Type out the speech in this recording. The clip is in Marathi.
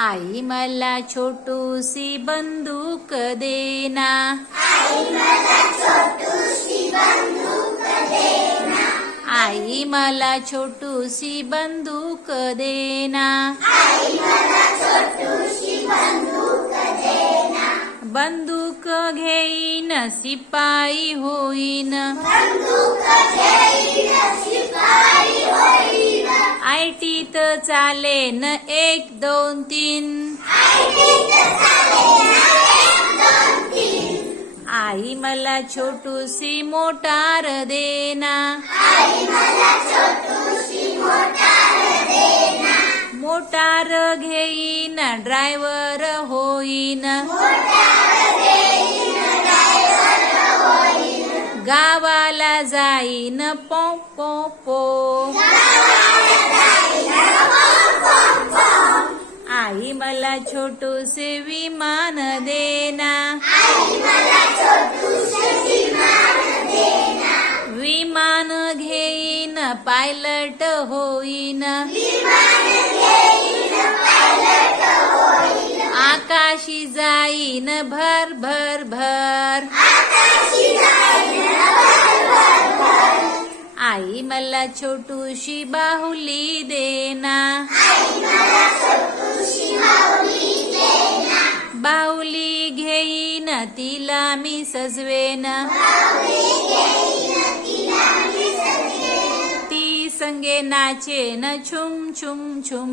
आई मला छोटूसी बंदूक देना। आई मला छोटूसी बंदूक देना। बंदूक घेईन सिपाई होईन। आयटीत चालेन एक दोन तीन. आई मला छोटूसी मोटार देना. मोटार घेईन ड्रायव्हर होईन. गावाला जाईन पो पो पो. आई मला छोटूसे विमान देना. विमान घेईन पायलट होईन. आकाशी जाईन भर भर भर. आई मला छोटूशी बाहुली देना बाहुली घेईन तिला मी सजवेन ती संगे नाचेन छुम छुम छुम.